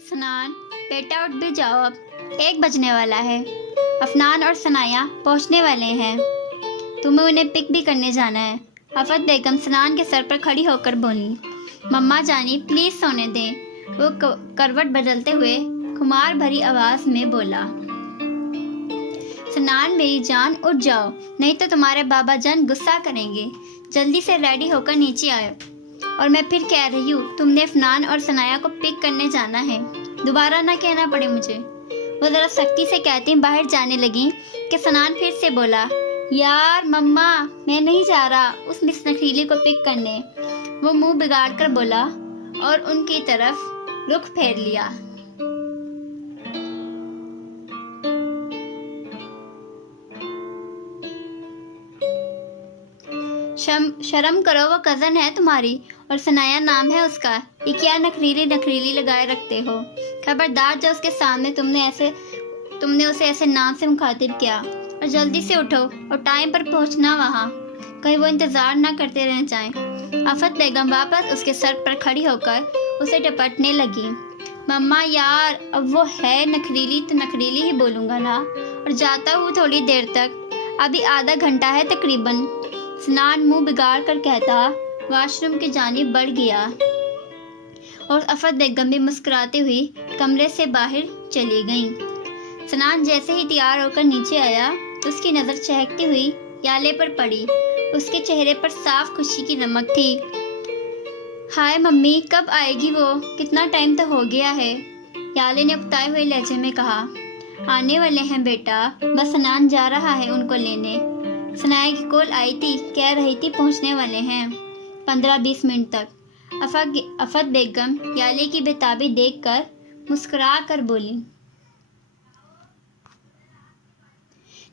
سنان بیٹا اٹھ بھی جاؤ، اب 1 بجنے والا ہے۔ افنان اور ثنایا پہنچنے والے ہیں، تمہیں انہیں پک بھی کرنے جانا ہے۔ آفت بیگم سنان کے سر پر کھڑی ہو کر بولی، مما جانی پلیز سونے دیں۔ وہ کروٹ بدلتے ہوئے خمار بھری آواز میں بولا، سنان میری جان اٹھ جاؤ، نہیں تو تمہارے بابا جان غصہ کریں گے۔ جلدی سے ریڈی ہو کر نیچے آئے، اور میں پھر کہہ رہی ہوں تم نے افنان اور ثنایا کو پک کرنے جانا ہے، دوبارہ نہ کہنا پڑے مجھے۔ وہ ذرا سختی سے کہتی باہر جانے لگیں کہ سنان پھر سے بولا، یار مما میں نہیں جا رہا اس مس نخریلی کو پک کرنے۔ وہ منہ بگاڑ کر بولا اور ان کی طرف رخ پھیر لیا۔ شرم کرو، وہ کزن ہے تمہاری اور ثنایا نام ہے اس کا، یہ کیا نخریلی لگائے رکھتے ہو؟ خبردار جو اس کے سامنے تم نے اسے ایسے نام سے مخاطب کیا۔ اور جلدی سے اٹھو اور ٹائم پر پہنچنا وہاں، کہیں وہ انتظار نہ کرتے رہ جائیں۔ آفت بیگم واپس اس کے سر پر کھڑی ہو کر اسے ڈپٹنے لگی۔ مما یار اب وہ ہے نخریلی تو نخریلی ہی بولوں گا نا، اور جاتا ہوں تھوڑی دیر تک، ابھی آدھا گھنٹہ ہے تقریباً۔ سنان منہ بگاڑ کر کہتا واش روم کی جانب بڑھ گیا، اور آفت بیگم بھی مسکراتے ہوئی کمرے سے باہر چلی گئیں۔ سنان جیسے ہی تیار ہو کر نیچے آیا، اس کی نظر چہکتی ہوئی یالے پر پڑی۔ اس کے چہرے پر صاف خوشی کی رمق تھی۔ ہائے ممی کب آئے گی وہ، کتنا ٹائم تو ہو گیا ہے، یالے نے اکتائے ہوئے لہجے میں کہا۔ آنے والے ہیں بیٹا، بس سنان جا رہا ہے ان کو لینے۔ ثنایا کی کال آئی تھی، کہہ رہی تھی پہنچنے والے ہیں 15-20 منٹ تک۔ آفت بیگم یالے کی بےتابی دیکھ کر مسکرا کر بولی،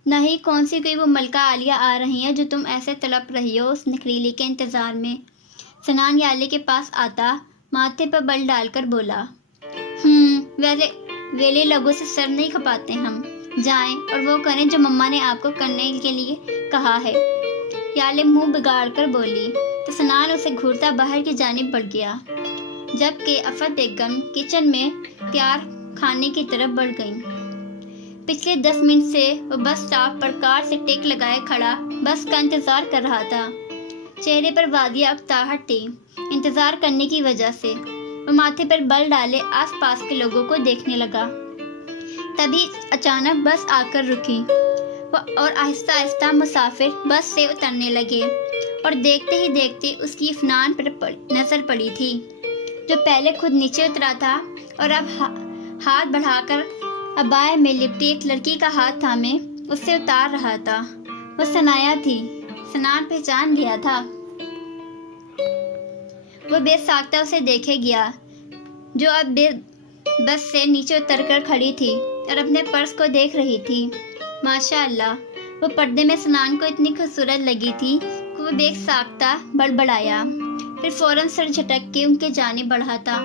نہیں کون سی کوئی وہ ملکہ عالیہ آ رہی ہیں جو تم ایسے تڑپ رہی ہو اس نخریلی کے انتظار میں۔ سنان یالے کے پاس آتا ماتھے پر بل ڈال کر بولا، ویلے لوگوں سے سر نہیں کھپاتے ہم، جائیں اور وہ کریں جو مما نے آپ کو کرنے کے لیے کہا ہے۔ یالے منہ بگاڑ کر بولی تو سنان اسے گھورتا باہر کی جانب بڑھ گیا، جبکہ آفت بیگم کچن میں تیار کھانے کی طرف بڑھ گئیں۔ پچھلے 10 منٹ سے وہ بس سٹاپ پر کار سے ٹیک لگائے کھڑا بس کا انتظار کر رہا تھا۔ چہرے پر وادیہ اکتاہٹ تھی انتظار کرنے کی وجہ سے۔ وہ ماتھے پر بل ڈالے آس پاس کے لوگوں کو دیکھنے لگا۔ تبھی اچانک بس آ کر رکی اور آہستہ آہستہ مسافر بس سے اترنے لگے، اور دیکھتے ہی دیکھتے اس کی افنان پر نظر پڑی تھی، جو پہلے خود نیچے اترا تھا اور اب ہاتھ بڑھا کر عبائے میں لپٹی ایک لڑکی کا ہاتھ تھامے اس سے اتار رہا تھا۔ وہ ثنایا تھی، سنان پہچان گیا تھا۔ وہ بے ساختہ اسے دیکھے گیا، جو اب بس سے نیچے اتر کر کھڑی تھی اور اپنے پرس کو دیکھ رہی تھی۔ ماشاء اللہ، وہ پردے میں سنان کو اتنی خوبصورت لگی تھی کہ وہ بے ساختہ بڑبڑایا، پھر فوراً سر جھٹک کے ان کے جانب بڑھا تھا۔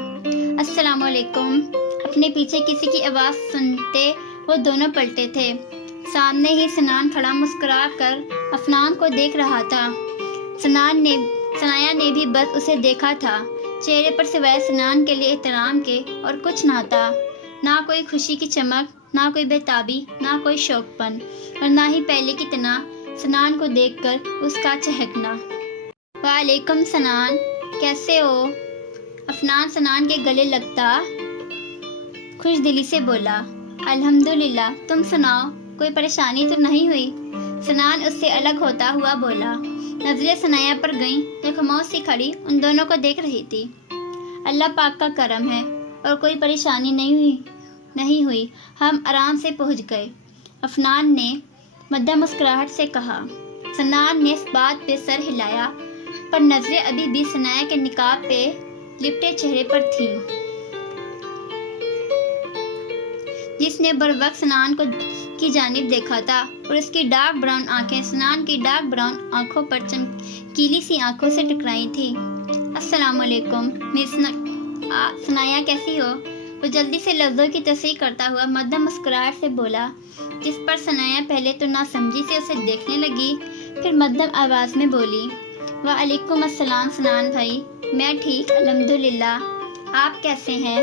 السلام علیکم۔ اپنے پیچھے کسی کی آواز سنتے وہ دونوں پلٹے تھے۔ سامنے ہی سنان کھڑا مسکرا کر افنان کو دیکھ رہا تھا۔ ثنایا نے بھی بس اسے دیکھا تھا، چہرے پر سوائے سنان کے لیے احترام کے اور کچھ نہ تھا، نہ کوئی خوشی کی چمک، نہ کوئی بےتابی، نہ کوئی شوق پن، اور نہ ہی پہلے کی طرح سنان کو دیکھ کر اس کا چہکنا۔ وعلیکم سنان، کیسے ہو؟ افنان سنان کے گلے لگتا خوش دلی سے بولا، الحمدللہ، تم سناؤ، کوئی پریشانی تو نہیں ہوئی؟ سنان اس سے الگ ہوتا ہوا بولا۔ نظریں ثنایا پر گئیں جو خاموش سی کھڑی ان دونوں کو دیکھ رہی تھی۔ اللہ پاک کا کرم ہے اور کوئی پریشانی نہیں ہوئی، ہم آرام سے پہنچ گئے، افنان نے مدھم مسکراہٹ سے کہا۔ سنان نے اس بات پہ سر ہلایا، پر نظریں ابھی بھی ثنایا کے نقاب پہ لپٹے چہرے پر تھیں، جس نے بروقت سنان کی جانب دیکھا تھا، اور اس کی ڈارک براؤن آنکھیں سنان کی ڈارک براؤن آنکھوں پر چمکیلی سی آنکھوں سے ٹکرائی تھی۔ السلام علیکم مس ثنایا، کیسی ہو؟ وہ جلدی سے لفظوں کی تصحیح کرتا ہوا مدھم مسکراہٹ سے بولا، جس پر ثنایا پہلے تو نہ سمجھی سے اسے دیکھنے لگی، پھر مدھم آواز میں بولی، وعلیکم السلام سنان بھائی، میں ٹھیک الحمدللہ، آپ کیسے ہیں؟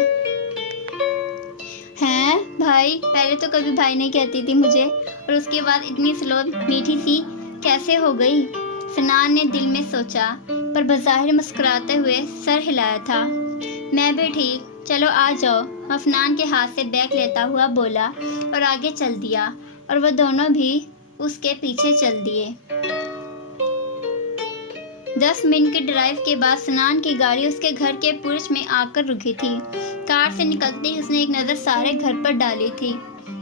ہیں بھائی؟ پہلے تو کبھی بھائی نہیں کہتی تھی مجھے، اور اس کے بعد اتنی سلو میٹھی سی کیسے ہو گئی؟ سنان نے دل میں سوچا، پر بظاہر مسکراتے ہوئے سر ہلایا تھا۔ میں بھی ٹھیک، چلو آ جاؤ، افنان کے ہاتھ سے بیگ لیتا ہوا بولا اور آگے چل دیا، اور وہ دونوں بھی اس کے پیچھے چل دیے۔ 10 منٹ کے ڈرائیو کے بعد سنان کی گاڑی اس کے گھر کے پورچ میں آ کر رکی تھی۔ کار سے نکلتے ہی اس نے ایک نظر سارے گھر پر ڈالی تھی۔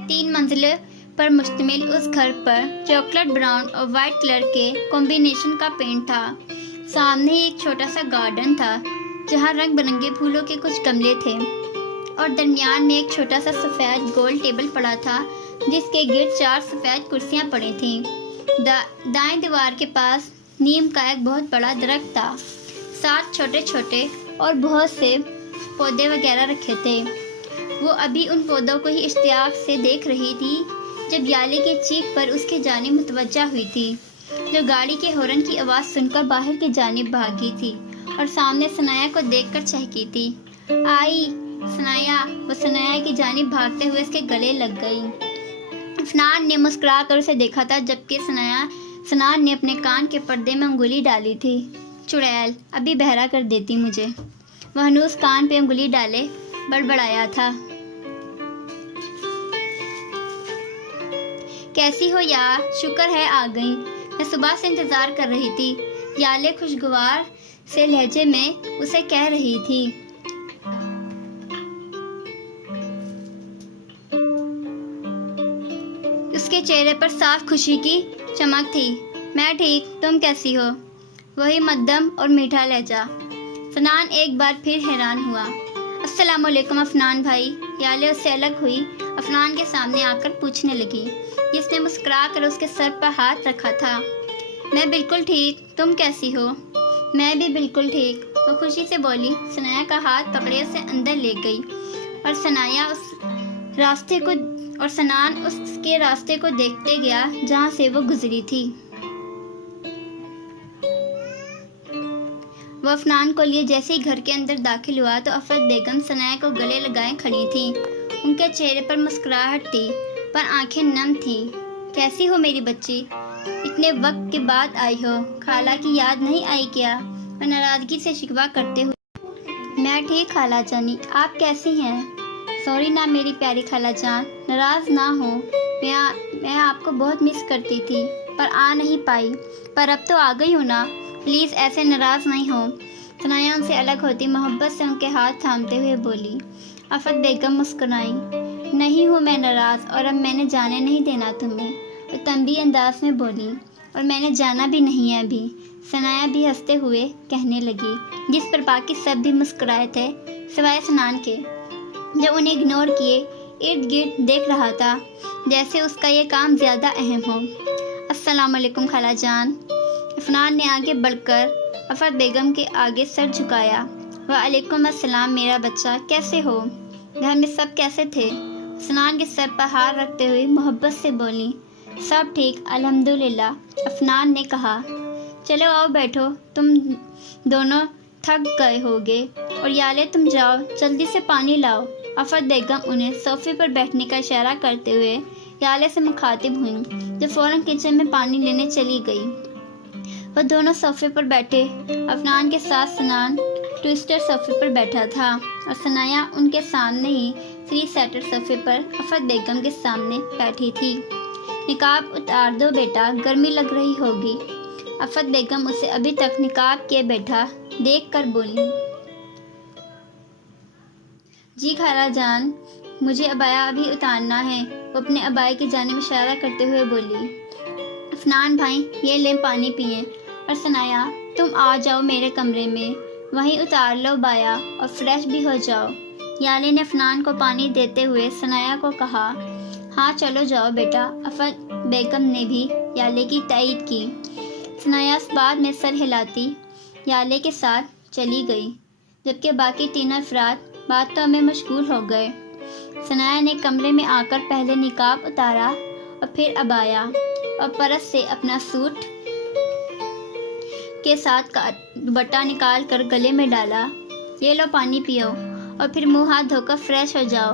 3 منزلیں پر مشتمل اس گھر پر چاکلیٹ براؤن اور وائٹ کلر کے کمبینیشن کا پینٹ تھا۔ سامنے ہی ایک چھوٹا سا گارڈن تھا جہاں رنگ برنگے پھولوں کے کچھ گملے تھے، اور درمیان میں ایک چھوٹا سا سفید گول ٹیبل پڑا تھا جس کے گرد 4 سفید کرسیاں پڑی تھیں۔ دائیں دیوار کے پاس نیم کا ایک بہت بڑا درخت تھا، ساتھ چھوٹے چھوٹے اور بہت سے پودے وغیرہ رکھے تھے۔ وہ ابھی ان پودوں کو ہی اشتیاق سے دیکھ رہی تھی جب یالے کی چیخ پر اس کی جانب متوجہ ہوئی تھی، جو گاڑی کے ہارن کی آواز سن کر باہر کی جانب بھاگی تھی اور سامنے ثنایا کو دیکھ کر چہکی تھی۔ آئی ثنایا! وہ ثنایا کی جانب بھاگتے ہوئے اس کے گلے لگ گئی۔ افنان نے مسکرا کر اسے دیکھا تھا، جبکہ سنان نے اپنے کان کے پردے میں انگلی ڈالی تھی۔ چڑیل، ابھی بہرا کر دیتی مجھے۔ وہ ہنوز کان پہ انگلی ڈالے بڑبڑایا تھا۔ کیسی ہو یار؟ شکر ہے آ گئی، میں صبح سے انتظار کر رہی تھی، یالے خوشگوار سے لہجے میں اسے کہہ رہی تھی۔ اس کے چہرے پر صاف خوشی کی چمک تھی۔ میں ٹھیک، تم کیسی ہو؟ وہی مدھم اور میٹھا لہجہ۔ سنان ایک بار پھر حیران ہوا۔ السلام علیکم افنان بھائی۔ یالے اس سے الگ ہوئی افنان کے سامنے آ کر پوچھنے لگی، جس نے مسکرا کر اس کے سر پر ہاتھ رکھا تھا۔ میں بالکل ٹھیک، تم کیسی ہو؟ میں بھی بالکل ٹھیک، وہ خوشی سے بولی۔ ثنایا کا ہاتھ پکڑے اسے اندر لے گئی، اور سنان اس کے راستے کو دیکھتے گیا جہاں سے وہ گزری تھی۔ وہ افنان کو لیے جیسے ہی گھر کے اندر داخل ہوا تو افت بیگم ثنایا کو گلے لگائے کھڑی تھیں۔ ان کے چہرے پر مسکراہٹ تھی، پر آنکھیں نم تھیں۔ کیسی ہو میری بچی؟ اتنے وقت کے بعد آئی ہو، خالہ کی یاد نہیں آئی کیا؟ وہ ناراضگی سے شکوہ کرتے ہوئے۔ میں ٹھیک خالہ جانی، آپ کیسی ہیں؟ سوری نا میری پیاری خالہ جان، ناراض نہ ہو، میں آپ کو بہت مس کرتی تھی پر آ نہیں پائی، پر اب تو آ گئی ہوں نا، پلیز ایسے ناراض نہیں ہو۔ ثنایا ان سے الگ ہوتی محبت سے ان کے ہاتھ تھامتے ہوئے بولی۔ افت بیگم مسکرائی۔ نہیں ہوں میں ناراض، اور اب میں نے جانے نہیں دینا تمہیں، وہ تنبیہ انداز میں بولی، اور میں نے جانا بھی نہیں ہے ابھی، ثنایا بھی ہنستے ہوئے کہنے لگی، جس پر باقی سب بھی مسکرائے تھے سوائے سنان کے، جو انہیں اگنور کیے ارد گرد دیکھ رہا تھا جیسے اس کا یہ کام زیادہ اہم ہو۔ السلام علیکم خالہ جان۔ افنان نے آگے بڑھ کر افت بیگم کے آگے سر جھکایا۔ وعلیکم السلام میرا بچہ، کیسے ہو؟ گھر میں سب کیسے تھے؟ سنان کے سر پر ہاتھ رکھتے ہوئے محبت سے بولی۔ سب ٹھیک الحمدللہ، افنان نے کہا۔ چلو آؤ بیٹھو، تم دونوں تھک گئے ہوگے، اور یالے تم جاؤ جلدی سے پانی لاؤ۔ افت بیگم انہیں صوفے پر بیٹھنے کا اشارہ کرتے ہوئے یالے سے مخاطب ہوئیں، جو فوراً کچن میں پانی لینے چلی گئی۔ وہ دونوں صوفے پر بیٹھے، افنان کے ساتھ سنان ٹوئسٹر صوفے پر بیٹھا تھا، اور ثنایا ان کے سامنے ہی 3 سیٹر صوفے پر افت بیگم کے سامنے بیٹھی تھی۔ نقاب اتار دو بیٹا، گرمی لگ رہی ہوگی۔ افت بیگم اسے ابھی تک نقاب کیے بیٹھا دیکھ کر بولی۔ جی خالہ جان، مجھے ابایا ابھی اتارنا ہے، وہ اپنے ابائے کی جانب اشارہ کرتے ہوئے بولی۔ افنان بھائی یہ لیں پانی پئیں، اور ثنایا تم آ جاؤ میرے کمرے میں، وہیں اتار لو بایا اور فریش بھی ہو جاؤ۔ یالے نے افنان کو پانی دیتے ہوئے ثنایا کو کہا۔ ہاں چلو جاؤ بیٹا، افت بیگم نے بھی یالے کی تائید کی۔ ثنایا اس بات میں سر ہلاتی یالے کے ساتھ چلی گئی، جبکہ باقی تینوں افراد باتوں میں مشغول ہو گئے۔ ثنایا نے کمرے میں آ کر پہلے نقاب اتارا اور پھر ابایا، اور پرس سے اپنا سوٹ کے ساتھ دوپٹہ نکال کر گلے میں ڈالا۔ یہ لو پانی پیو، اور پھر منہ ہاتھ دھو کر فریش ہو جاؤ،